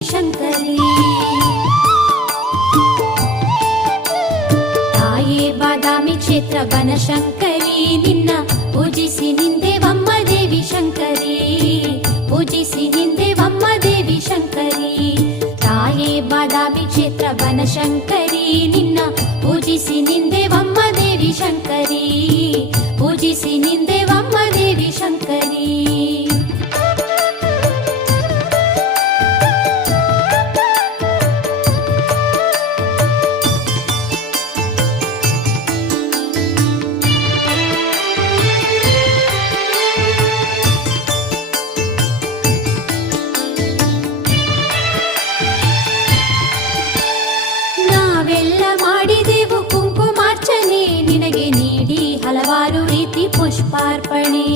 ಶಂಕರಿ ತಾಯೇ ಬಾದಾಮಿ ಕ್ಷೇತ್ರ ಬನಶಂಕರಿ ನಿನ್ನ ಪೂಜಿಸಿ ನಿಂದೆವಮ್ಮ ದೇವಿ ಶಂಕರಿ ಪೂಜಿಸಿ ನಿಂದೆವಮ್ಮ ದೇವಿ ಶಂಕರಿ ತಾಯೇ ಬಾದಾಮಿ ಕ್ಷೇತ್ರ ಬನಶಂಕರಿ ನಿನ್ನ ಪೂಜಿಸಿ ನಿಂದೆವಮ್ಮ ದೇವಿ ಶಂಕರಿ ಪೂಜಿಸಿ ನಿಂದೆವಮ್ಮ ದೇವಿ ಶಂಕರಿ ಹಲವಾರು ರೀತಿ ಪುಷ್ಪಾರ್ಪಣೆ